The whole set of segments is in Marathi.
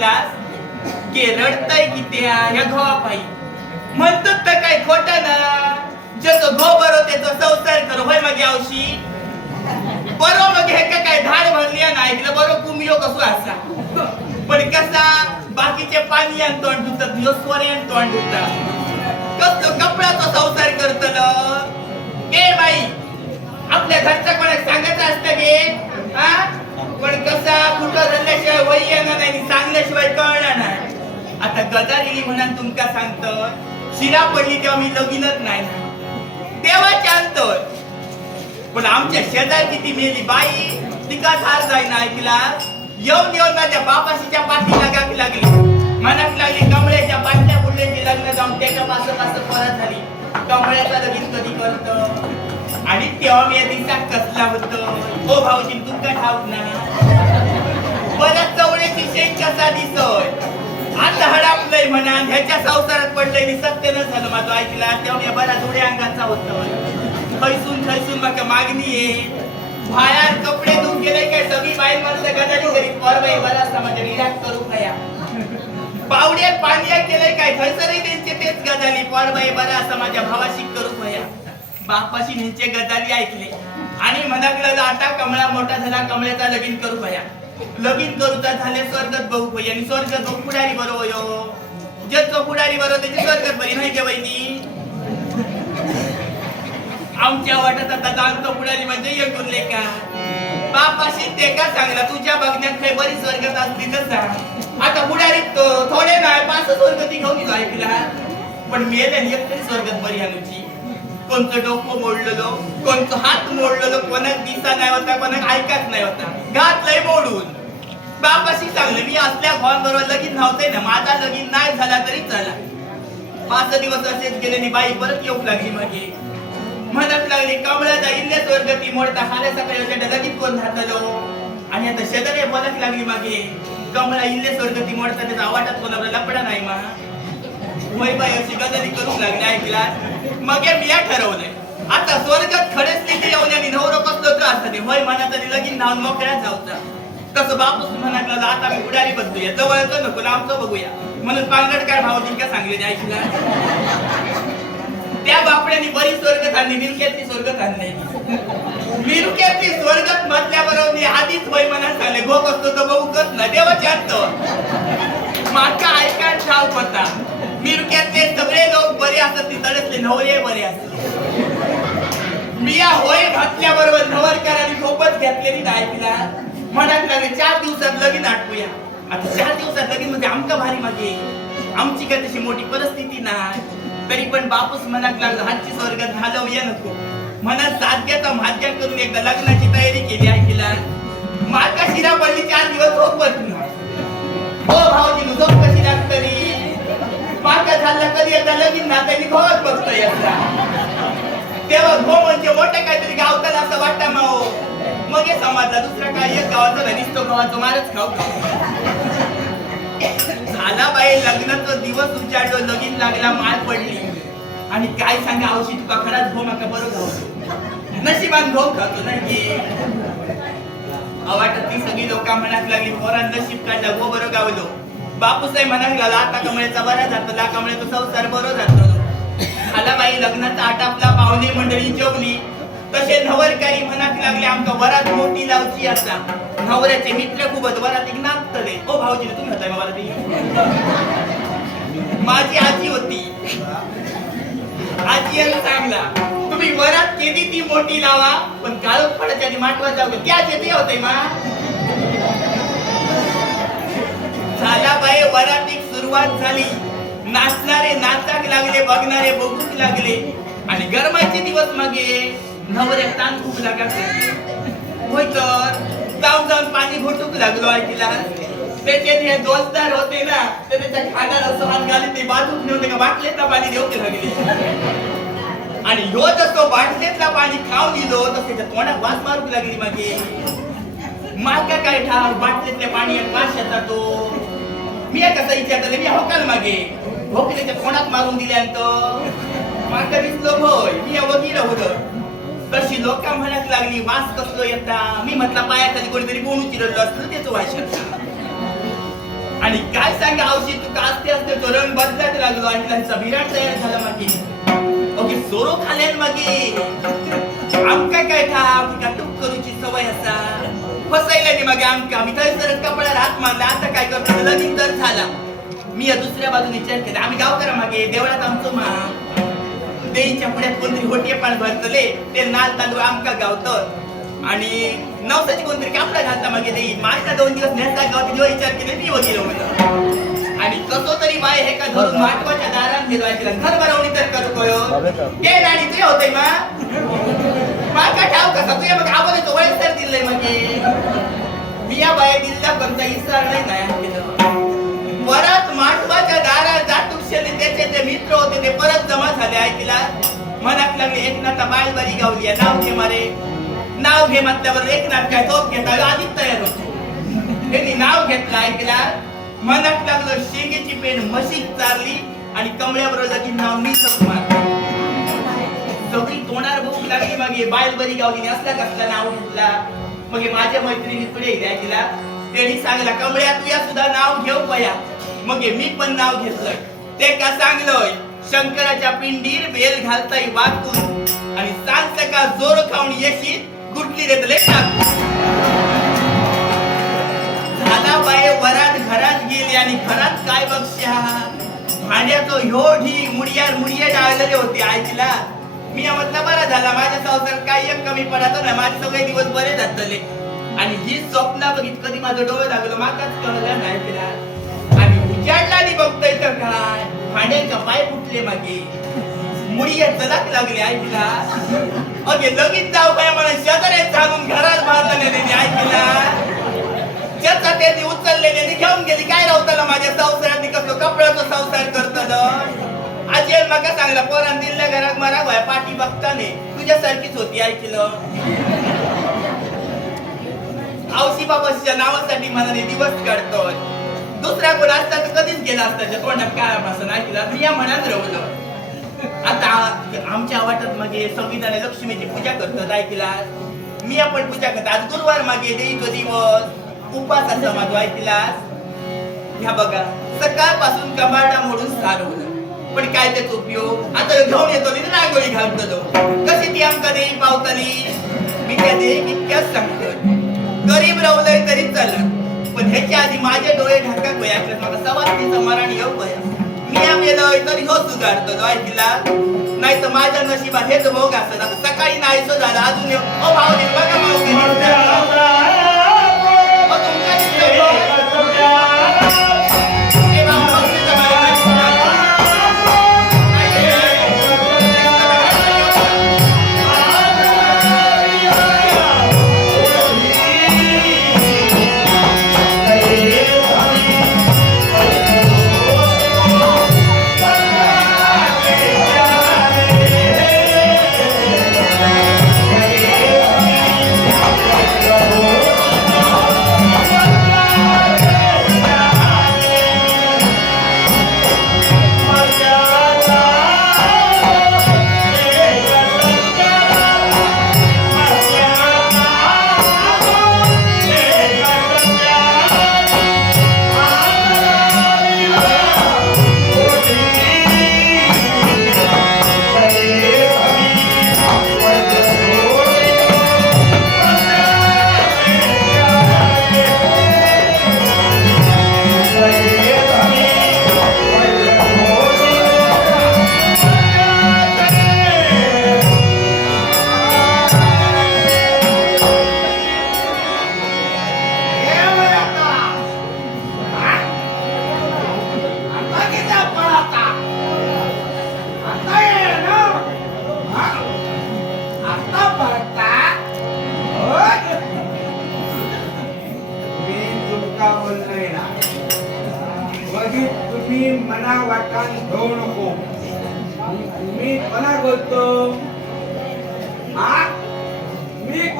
कर्माक के रडताय किती त्या ह्या घोवापायी. म्हणतात तर काय खोट ना? जसं घो बरो त्याचा संसार करो. होय मग यावशी बरो मग हे का काय धाड भरली ना? ऐकलं बरो कुमियो कसो असा? पण कसा? बाकीचे पाणी आणि तोंड धुतात ह्यो स्वरेन तोंड धुतात. कसं कपड्याचा संसार करतल ए बाई आपल्या घरच्या कोणाक सांगायचं असतं गे हा? पण कसा कुठं झाल्याशिवाय वय येणार नाही सांगल्याशिवाय कळणार नाही. आता गदारिली म्हणून तुमका सांगत शिरा पडली तेव्हा मी लगीनच नाही. देवाच्या अंतर. पण आमच्या शेजारची ती मेली बाई तिका धार जाईना ऐकला. येऊन येऊन माझ्या बापाशीच्या पाठी लागावी लागली. मनात लागली कमळ्याच्या पाटल्या बुडल्याचे लग्न जाऊन त्याच्या पास पास परत झाली. कमळ्याचा लगीन कधी करत? आणि तेव्हा मी या दिवसात कसला होतो? हो भाऊजी तुमका ठाऊक ना. मला चवळ्याची शेत कसा दिसोय आता हडापलंय म्हणा ह्याच्या संसारात पडलंय मी सत्य न झालं माझं ऐकला. तेव्हा मी बरा जुड्या अंगाचा होतो. खैसून खैसून मग मागणी आहे? बाहेर कपडे धुवून गेले काय? सगळी बाहेर मला गजाली तरी पर बाई बरा असता म्हणजे माझ्या रिलॅक्स करू खया पावड्यात पाण्यात केलंय काय? थैसरही त्यांचे तेच गजाली. पर बाई बरा असा माझ्या म्हणजे भावाशी करू खया बापाशी निचे गजाली ऐकले. आणि मनाकडे लागलं आता कमळा मोठा झाला कमळ्याचा लगीन करू भया. लगीन करूचा झाले स्वर्गत बघू खया आणि स्वर्ग बघू पुढारी बरोबर यो जग पुढारी बरोबर त्याची स्वर्गत बरी नाही का बहिणी आमच्या वाटत आता जाणतो पुढारी म्हणजे येऊन का बापाशी ते का सांगला? तुझ्या बघण्यात काही बरी स्वर्गत असली तर सांग. आता पुढारी थोडे नाही पाच स्वर्ग ती घेऊन ऐकला. पण मेले एक तरी स्वर्गात बरी अनुची कोणचं डोकं मोडलेलो कोणचं हात मोडलेलो कोणाक दिसा नाही होता कोणाक ऐकाच नाही होता. घातलंय मोडून. बापाशी सांगले मी असल्या घोन बरोबर लगीन नव्हते ना माझा लगीन नाही झाला तरी झाला पाच दिवस असेच गेले आणि बाई परत येऊ लागली मागे. म्हणत लागली कमळाचा इल्ले स्वर्गती मोडता हाल्या सकाळी होत्या लगीत कोण झालो आणि आता शेजारी बोलत लागली मागे कमळा इल्ले स्वर्गती मोडता त्याचा आवाटात कोणाला लपडा नाही मा. होय बाई अशी गजाली करू लागली ऐकला. मग हे मिया ठरवलंय. आता स्वर्गात खडेच स्थिती येऊन आणि नवरो कसलो त्रास झाले होय म्हणत तरी लगीन धावून मोकळ्यात जाऊचा. तसं बापूस म्हणत लागला आता मी पुढारी बसतोय. जवळचं नको लांबचं बघूया. म्हणून पांगडकार भाऊजींका सांगले ऐकला त्या बापड्याने बरी स्वर्ग आणली मिरक्यातली स्वर्ग आणली मिरक्यातली स्वर्गात म्हटल्याबरोबर मी आधीच वय मनात झाले. भोग असतो तर बघू कस ना देवाच्या अंत माका ऐकाय ठाव होता मिरक्यातले सगळे लोक बरे असतात ती नवरे बरे असतात. मिया होय घातल्याबरोबर नवरकरांनी खूपच घेतलेली ऐकला म्हणत लागले चार दिवसात लगीन आठवूया आता चार दिवसात लगीन म्हणजे आमका भारी मागे आमची काय तशी मोठी परिस्थिती नाही. तरी पण बापूस मनात लागला हातची स्वर्गात घालवूया नको. मनात साध्याचा माध्या करून एकदा लग्नाची तयारी केली ऐकला माका शिरा पडली चार दिवस झोपत नाही. हो भाऊजी झोप कशी लागतली माका झाला कधी एकदा लगीन ना त्यांनी घोत बघतोय असा तेव्हा घो म्हणजे मोठं काहीतरी गावताना असं वाटतं माओ. मग हे समाजला दुसरा काय? एक गावाचा नाही गावाचं मारच खाऊ झाला बाई लग्नाचा दिवस उजाडलो लगीन लागला माल पडली. आणि काय सांगा औषधी तुका खराच घो माका बरं गाव नशिबान घो खातो नाही की. अवाटत ती सगळी लोक म्हणत लागली पोरान नशीब काढला गो बरं गावलो. बापूसाहेब म्हणाक लागला आता कमळेचा बरा जातो ला कमळेचा संसार बरो जातो. झाला बाई लग्नाचा आटापला पाहुणे मंडळी जेवली तसे नवरकारी म्हणाक लागले आमका वरात मोठी लावची असा नवऱ्याचे मित्र खूपच वरात एक नाचतले ओ भाऊजी तुम्ही होताय मला ती माझी आजी होती. आजी यांना सांगला तुम्ही वरात केली ती मोठी लावा पण काळोख पडायच्या आधी माटवा जाऊ त्या ते होते मा? झाला बाई वरात सुरुवात झाली. नाचणारे नाचाक लागले बघणारे बघूक लागले. आणि गरमाचे दिवस मागे नवरे ताण खूप लागले होय तर जाऊन जाऊन पाणी घोटूक लागलो ऐकला त्याचे जे दोस्तदार होते ना ते त्याच्या खाण्याला असं हात घाले ते बाजूक नेऊन का बाटलेतला पाणी देऊ लागले. आणि ह्यो जसं बाटलेतला पाणी खाऊ दिलो तसं त्याच्या तोंडात वास मारूक लागली मागे. माका काय ठाव बाटलीतले पाणी एक वास येतात तो. मी कसा विचारतले मी होकाल मागे. भोक कोणात तोंडात मारून दिल्यानंतर माका दिसलो भोय मी वगीर होत. तशी लोक म्हणत लागली वास कसलो येता? मी म्हटला पायाखाली कोणीतरी बोनू चिरडलं असलं तेच वाशा आणि काय सांगा औषध तू असते असते तो रंग बदलत लागलो आणि त्यांचा विराट तयार झाला मागे. ओके सोरो खाल्यान मागे. आमका काय ठाक का टूक करूची सवय असा? फसायला मागे आमका मी थंयसर कपड्याला हात मारला. आता काय करतो? लगीन तर झाला. मी या दुसऱ्या बाजूने विचार केला. आम्ही गावकरा मागे देवळात आमचो मा देईच्या पुढ्यात कोणतरी होटे पाण भरतले. ते नाल तांदूळ आमका गावतं. आणि नवसाची कोणतरी कापडा घालता मागे देई माझ्या दोन दिवस नेता गावती जेव्हा विचार केले मी वकील म्हणून आणि कसो तरी बाय हे का धरून माटवाच्या दारात गेलो ऐकला घर भरवणी तर करू कोयो ते राणी तुझ्या होतय मा. माका ठाव कसा तुझ्या मग आवाज येतो वळख तर दिलंय म्हणजे. मी या बाया दिल्ला कोणता इसार नाही नाही परत माटवाच्या दारात जाटुक्षले त्याचे ते मित्र होते ते परत जमा झाले. ऐकला? मनात लागले एकनाथा बालबारी गावली आहे. नाव घे मारे. नाव घे म्हटल्यावर एकनाथ काय तोच घेता आधीच तयार होतो त्यांनी नाव घेतलं ऐकला? मनात लागलं शेंगेची पेन म्हशीक चारली आणि कमळ्याबरोबर लगीन नाव मी मारलं. सगळी तोंडार भूक लागली मागे बायल बरी गावली असला कसला नाव घेतला. मग माझ्या मैत्रिणी पुढे द्या तिला. त्यांनी सांगला कमळ्या तुया सुद्धा नाव घेऊ पया मग मी पण नाव घेतलं ते का सांगलोय शंकराच्या पिंडीर बेल घालताय वाकून. आणि सांग सका जोर खाऊन येशी गुटली देतले झाला बाये वरात घरात गेली आणि घरात काय बघशा भांड्याचो ह्यो ढी मुडियार मुडिया डाळलेले होते आईला मी यामधला बरा झाला. माझ्या संसार काही एक कमी पडायचं ना माझे सगळे दिवस बरे जातले. आणि ही स्वप्न बघित कधी माझं डोळे लागलं माकाच कळलं नाही तिला. आणि उजाडला आणि बघतोय तर काय? भांड्यांचा पाय फुटले मागे. मुळी चलाक लागले ऐकला अगे लगेच जाऊ काय मला शेजारे सांगून घरात मारलं नाही त्यांनी ऐकला ज्याचा त्यांनी उचललेले घेऊन गेली. काय राहताना माझ्या संसारात? कसलो कपड्याचा संसार करतलं? आजी म्हाका सांगला पोरान दिल्ल्या घराक मरा गोया पाठी तुझ्या सारखीच होती ऐकलं औशी बाबाच्या नावासाठी मनाने दिवस काढतो दुसरा कोण असता तर कधीच गेला असता तोंडात काय पासून ऐकला? मी या मनात रवलं आता आमच्या वाटत मागे संविधान लक्ष्मीची पूजा करतात ऐकला? मी आपण पूजा करतो आज गुरुवार मागे देईतो दिवस उपास असा माझो ऐकला ह्या बघा सकाळपासून कमाडा मोडून सारवलं पण काय त्याचा उपयोग? आता ह्यो घेऊन येतो आणि रांगोळी घालतलो कशी ती आमका देई पावतली? मी त्या देईक इतक्याच सांगतोय. गरीब राहलंय तरी चालत पण ह्याच्या आधी माझे डोळे ढाका गोयाचे मला सवासनीचं मरण येऊ गोया मी आमेलोय तरी हो सुधारतो. ऐकला नाही तर माझ्या नशिबात हेच भोग असत सकाळी नाहीसो झालं अजून येऊ ओ भाऊ बघा भाऊ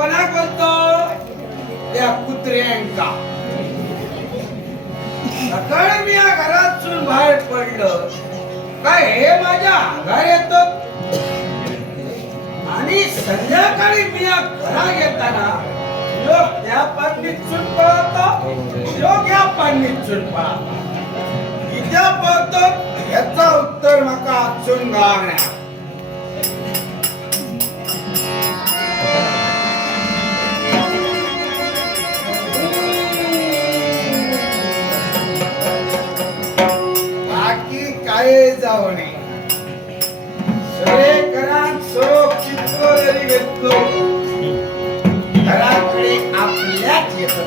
कोणा बोलतो? त्या कुत्र्यांका. सकाळ मी या घरातून बाहेर पडलं. काय हे माझ्या आधार येत? आणि संध्याकाळी मी या घरा येताना लोक त्या पाणीत चुन पळतो. योग्य पाणी चुनपा कित्या पळतो. याचा उत्तर म्हाका आजून गावण्या काय सगळे घरात चित्र जरी घेतलो घराकडे आपल्याच येत.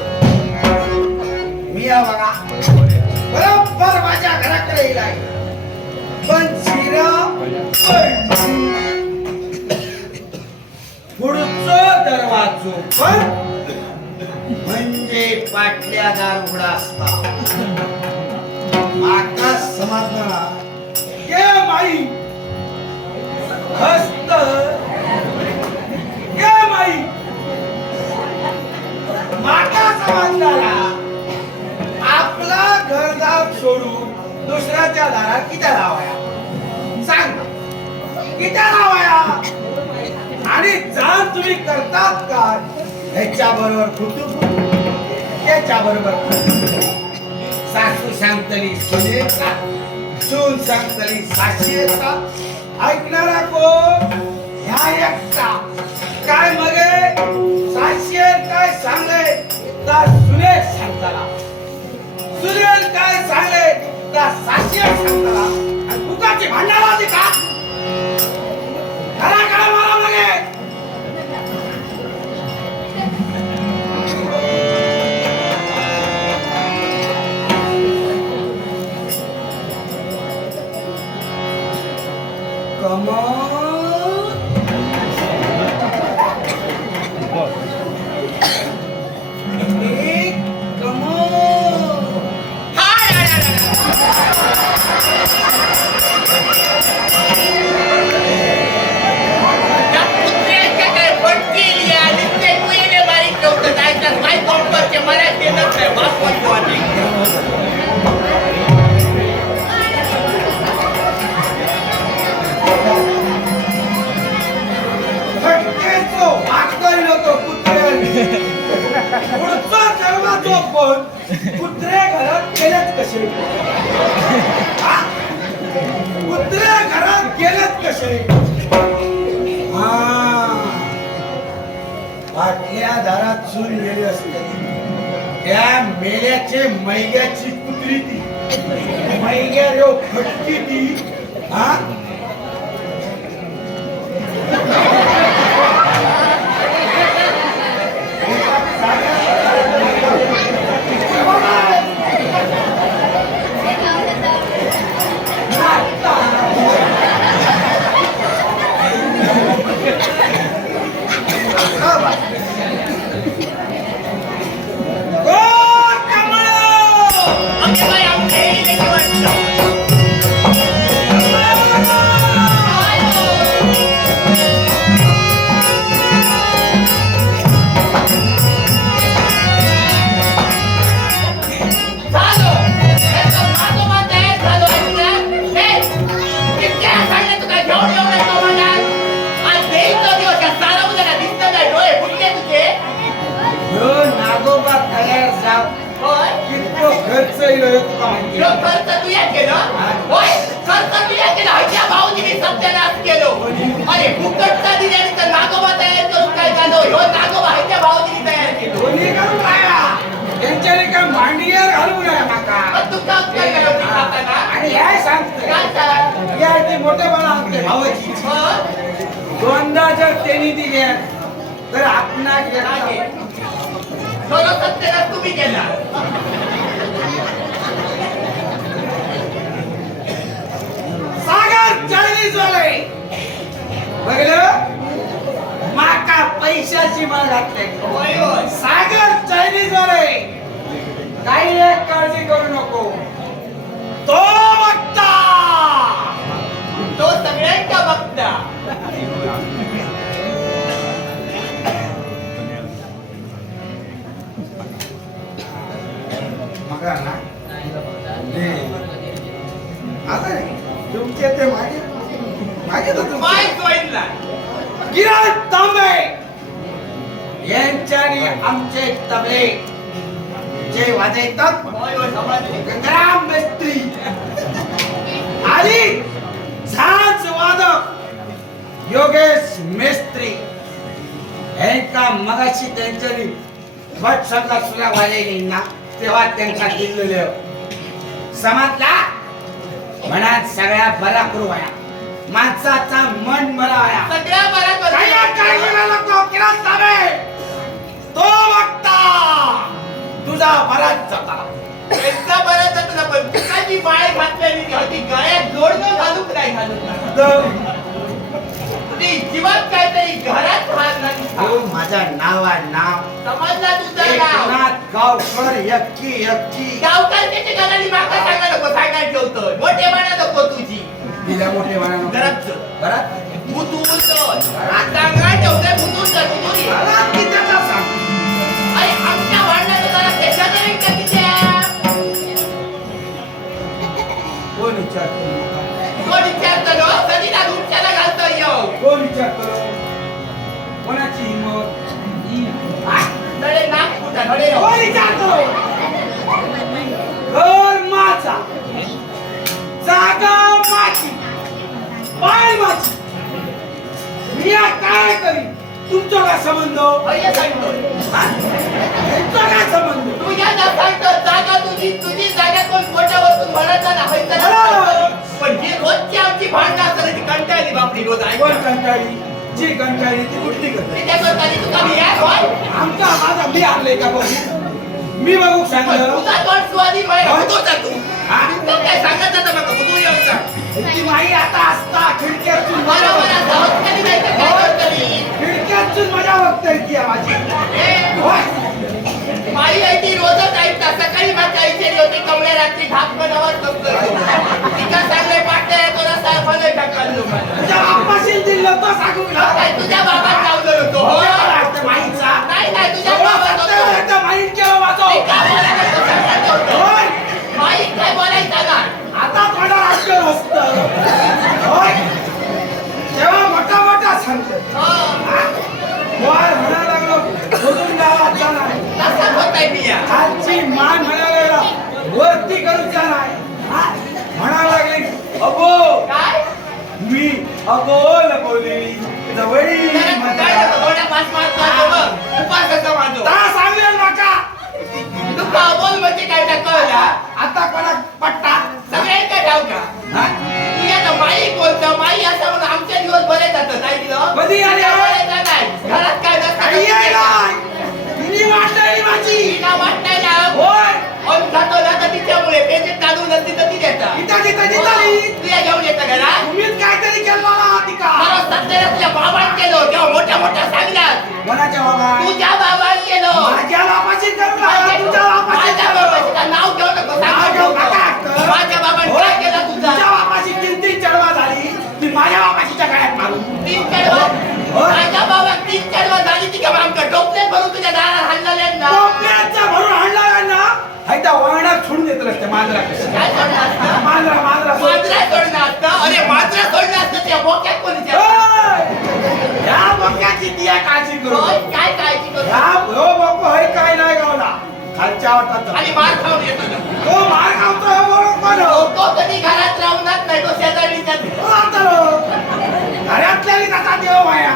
मी बघा बरोबर माझ्या घराकडे येईल पण शिरा पुढचो दरवाजो पण म्हणजे पाटल्या दार उघडा असता माका समाधान. ये माई. हस्त. ये माई. माता समाजाला आपला घरदार सोडून दुसऱ्याच्या दारात किती लावाया. सांग किती लावाया. आणि जाण तुम्ही करतात काय ह्याच्या बरोबर फुटू त्याच्या बरोबर सासू सांगतली सुनेचा सून सांगतली साशीचा ऐकणारा कोण? ह्या एकटा. कसे कुत्र्या घरात गेलेत कसे हा. पाटल्या दारात चूल गेली असते. त्या मेल्याचे मैग्याची कुत्री ती. मैग्या रो फटकी ती. हा? सांगते या ते मोठे आमचे भावाची दोनदा जर त्यांनी दिले तर आपणा काय गेला तुम्ही केला सागर चायनीज वाले बघलं? माका पैशाची माळ घातले सागर चायनीज वाले काही एक काळजी करू नको. तो बघता! तो सगळ्यांचा बघता. मगा ना आता नाही. तुमचे ते मागे मागे तर माय जॉईनला गिराज तांबे! यांच्याने आमचे तबले जे वाजयतात गंगाराम मेस्त्री आणि झांज वादक योगेश मेस्त्री यांका मगाशी त्यांच्यानी भट संघात सुद्धा वाजवली ना तेव्हा त्यांका दिलेले समाजला मनात सगळ्या बरा करू वया माणसाचा मन बरा वया सगळ्या तो बघता. तुझा बराच जाता त्यांचा जातो ना पण. पिकाची बाळ घातलेली होती गळ्यात जोडणं घालूक नाही घालूक नाही. तर ती जीवन काहीतरी घरात घाल नाही. हो माझा नाव आहे नाव. समजला तुझं नाव? एकनाथ गावकर यक्की यक्की. गावकार त्याच्या घराली माका सांगा नको सांगायला ठेवतोय. मोठे म्हणा नको तुझी. दिल्या मोठे म्हणा घरात. घरात? मुतून चल. सांगा ठेवतोय मुतून चल, कोणाची घर माझा जागा माझी पाय माझी मी काय करी तुमचा काय संबंध. हे सांगतोय. तुमचा काय संबंध कंटाळी जी कंटाळी ती कुठली होय? आमचा माझा मी आणले का बघू? मी बघू हा? सांगत तू माई आता असता खिडक्यातून करतली? खिडक्यातून माझ्या बघता ती माझी. माई आहे ती रोजच ऐकता सकाळी माझ्या आईचे होते कमल्या रात्री धाप बनावर तिका सांगले पाटले तुला टाकाल लोकांना तुझ्या बाप्पाशी दिलं तर सांगू काय तुझ्या बाबात लावलं होतो. हो? माईचा. नाही नाही तुझ्या होतो त्या माईन केलं ती माझं काय बोलायला होतं सांगत होतं. होय. माई काय बोलायचं ना उपासाचा माझो. ता सांगेल नका तू का बोल म्हणजे काय त्या कळला? आता कोणा पट्टा सगळे काय ठाव का? ती आता माई बोलतं, माई असं म्हणून आमचे दिवस बरे जातात, ऐकलं? कधी आले? नाही. घरात काय नसतं? तिने वाटली माझी तिला ना, होय अन खातो ना तर तिच्यामुळे पेजेत तांदूळ नसती तर ती. इथं तिथं तुझ्या घेऊन येतं घरात? तुम्हीच काहीतरी केलं ना ती का मला बाबांनी केलं, तेव्हा मोठ्या मोठ्या सांगल्यात. सोडून देत रस्ते मांजरा असतं? मांजरा मांजरा सोड. मांजरा सोडलं असतं अरे मांजरा सोडलं असतं त्या बोक्यात कोणी. या बोक्याची दिया काळजी करू काय काळजी करू या हो बोको होय काय नाही गावला खालच्या वाटात आणि मार खाऊन येतो. तो मार खावतो हे बरोबर तो तो कधी घरात राहूनच नाही तो शेजारीच्या घरातल्या त्याचा देव माया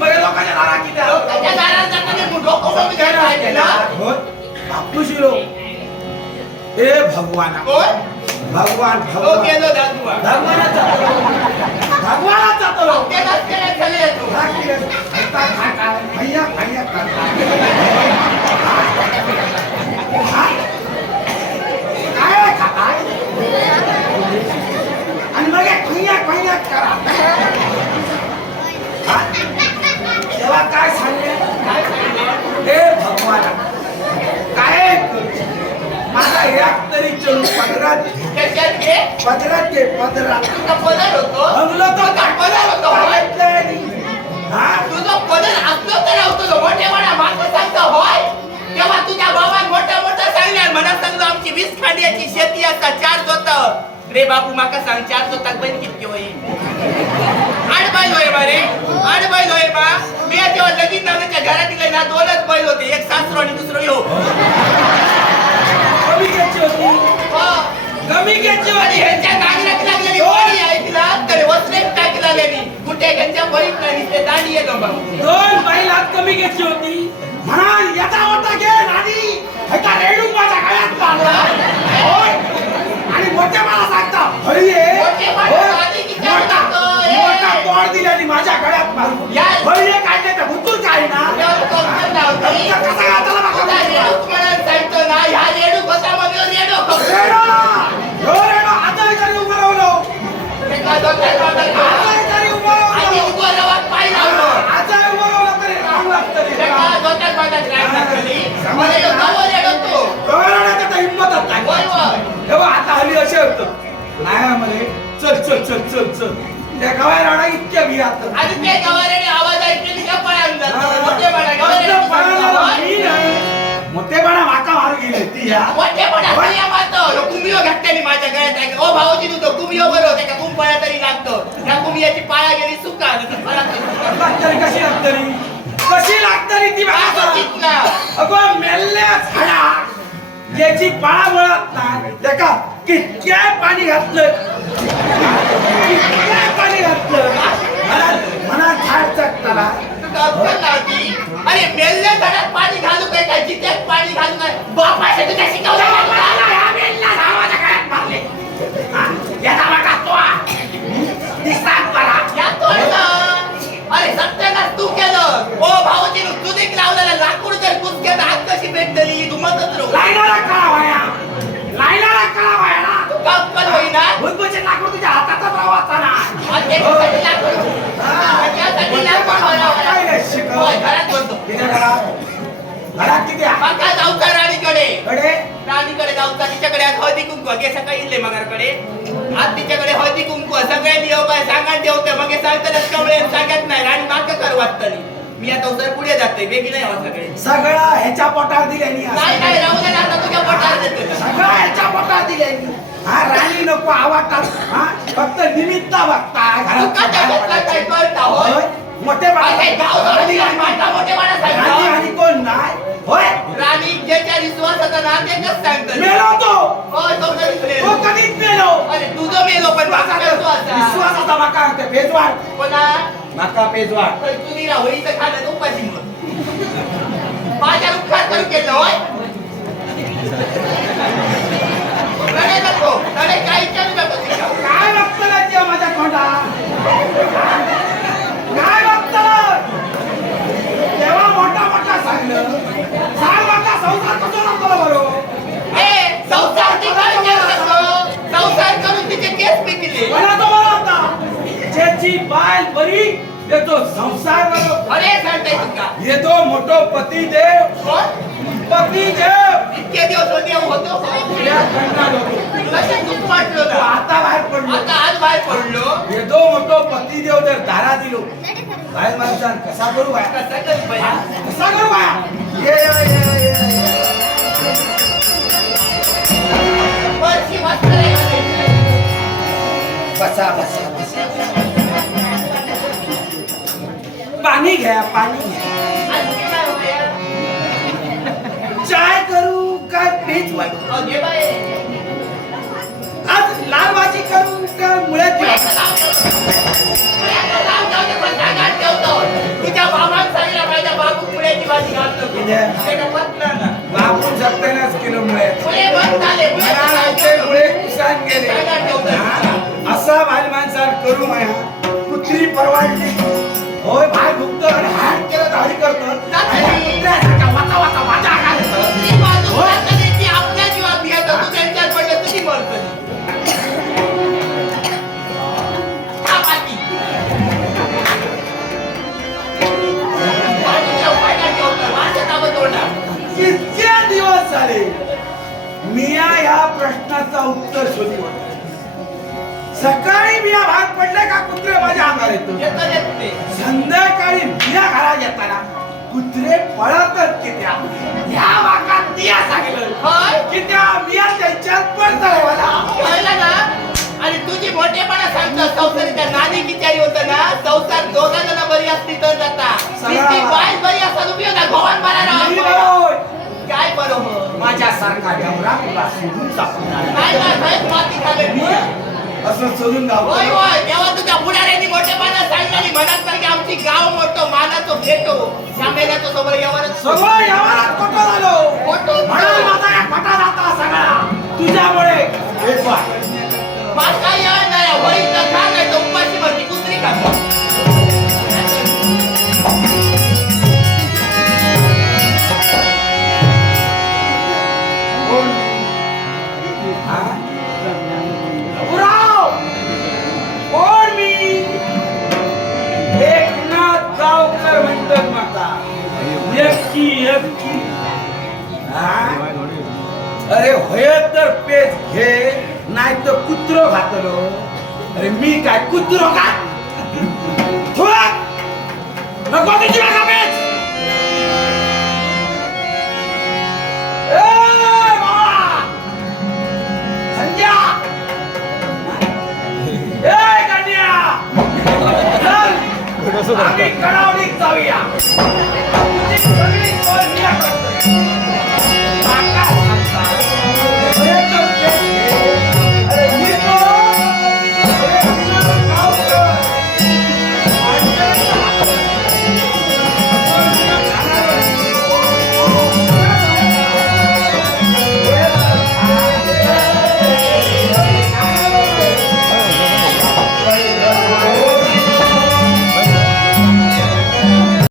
बरे लोकांच्या दारात किती. लोकांच्या दारात जाताना डोकं बघून काय राहिलं ना? हे भगवान? भगवान तो भगवान खाली येतो. भैया भैया आणि मग भैया भैया करा हा? तेव्हा काय सांगले? हे भगवान? माझा एक तरी चलू पदरात घे. पदरात घे पदरात. तुझा पदर होतो. हंगलो तो तुझा पदर होतो. हा? असता चार जोत. रे बापू माका सांग चार जोताक पण कितके होई? आठ बैल होय बा रे. आठ बैल होय बा. मी जेव्हा लगीन नवऱ्याच्या घरात गेले ना दोनच बैल होते. एक सासरो आणि दुसरं यो. मागायची आणि होती ह्यांच्या नागरिक लागलेली बळी ऐकला तर वसलेट टाकला नाही कुठे ह्यांच्या बळीत नाही ते दांडी येतो दोन हात कमी घेतली होती म्हणाल याचा मोठा घे नाडी ह्याचा रेडून माझ्या गळ्यात होय. आणि मोठ्या मला सांगता हरी मोठा. मोठा तोड दिल्याने माझ्या गळ्यात मारून या. हरी काढले तर भुतूर काय ना. कसा म्हणून सांगतो ना ह्या चल चल चल चल चल. त्या गवाय राणा इतक्या भी आता आणि ते गवारेने आवाज ऐकली का पळायला माका मारू गेले ती या मोठेपणा भैया मारतो. ह्यो कुंभियो घातल्याने माझ्या गळ्यात आहे. ओ भाऊजी तू तो कुंभियो बरो त्याच्या कुंपळा तरी लागतो त्या कुंभियाची पाया गेली सुका. लागतरी कशी लागतरी कशी लागतरी ती बघितलं? अगो मेल्ल्या झाडा ज्याची पाळा वळत नाही त्याका कितक्या पाणी घातलं कितक्या पाणी घातलं मनात झाड चकताला. अरे मेल्ल्या झाडात पाणी घालू काय काय? जित्यात पाणी घालू काय बापाशी तुझ्या शिकवलं. अरे सत्यानाश तू केलं. ओ भाऊजी तू देखील लावलेला लाकूड जर कुचक्यात हात कशी भेटली तू मतच राहू लाईनाला कळा वाया लाईनाला कळा वाया ना तू कप्पल होईना. भुजभुजीत लाकूड तुझ्या हातातच ना. त्याच्यासाठी लाकूड. त्याच्यासाठी लाकूड होय, घरात बसतो किती घरात घरात किती राणीकडे. कडे राणीकडे तिच्याकडे आज हळदी कुंकू. गे सकाळी इल्ले मगारकडे. आज तिच्याकडे हळदी कुंकू. सगळ्यांनी येऊ काय सांगा ठेवते मग सांगतानाच कवळे सांगत नाही. राणी माग कर वाटतली. मी आता उसर पुढे जाते बेगी नाही हो सगळे. सगळं ह्याच्या पोटात दिल्यानी असं. नाही नाही राहू दे आता तुझ्या पोटाला देते. सगळं ह्याच्या पोटात दिल्यानी हा राणी नको आवाटात हा फक्त निमित्त बघता तू का त्याच्यातला काय कळता, होय? मोठे गाव सोडून गेला, माझा मोठेपणा राणी सांगतो. आणि कोण नाही होय राणी ज्याच्या विश्वासाचा ना त्याच्याच सांगतो मेलो तो होय, तो कधीच तो मेलो. कधीच मेलो अरे तुझं मेलो पण माझा विश्वास विश्वासाचा माका पेजवाड कोणा? माका तर तुम्ही खाणं मग माझ्या रुखात करू केलं होय? रडे नको रडे काय विचारू नको तिला. काय बघतला ती माझ्या खोंडा काय बघतला तेव्हा मोठा मोठा सांगलं. सांग माका संसार कसं नको बरोबर संसार? संसार करून तिचे केस पिकले. मला तो मला होता ज्याची बाल बरी येतो संसार अरे सांगताय तुका येतो मोठो पतिदेव कोण? पतिदेव इतके दिवस होते होतो. या खंडात होतो वाटलो ना. आता बाहेर पडलो. आता आज बाहेर पडलो. येतो मोठो पतिदेव जर दारा दिलो. बाहेर माणसान कसा करू बाया? कसं कर बया? कसा करू बाया? ये ये. बसा बसा बसा. पाणी घ्या पाणी घ्या. चाय करू का फ्रीज आज लाल भाजी करू का मुळ्यात बापून सत्यानाश किलो मुळे मुळे कुसात गेले. असा बाल माणसाला करू माया. कुत्री परवानगी होय आणि हात केलं दाढी मिया प्रश्नाचा उत्तर शोधू सकाळी मिया भाग पडले का कुत्रे माझ्या अंगात येतो. संध्याकाळी मिया घरात येताना कुत्रे पळतच की त्या ह्या भागात मिया सांगितलं. होय? की त्या मिया त्यांच्यात पडतंय मला ना? आणि तुझी मोठेपणा सांगतो संसार त्या नानी किती होतं ना? संसार दोघा जण बरी असती तर जाता. बाय बरी असतात उपयोग मी राव होय. काय बरोबर माझ्यासारखा डवरा तुला सोडून चालणार. काय माती खाल्ले मी असं सोडून गाव होय होय. तेव्हा तुझ्या पुढाऱ्यांनी मोठेपणा सांगितली. म्हणत तर की आमची गाव मोठं मानाचं भेटो. शामेल्याचं समोर यावरच सगळं यावरात खोटं झालो? खोटं? म्हणून माझा या फटा जाता सगळा. तुझ्यामुळे नाही तर खा नाही उपाशी भरती कुत्री खा एकटी हा? अरे होय तर पेच घे नाही तर कुत्रो घातलो. अरे मी काय कुत्रो का! नको तुझी मागा पेच! आम्ही कडावलीत जाऊया. Thank you.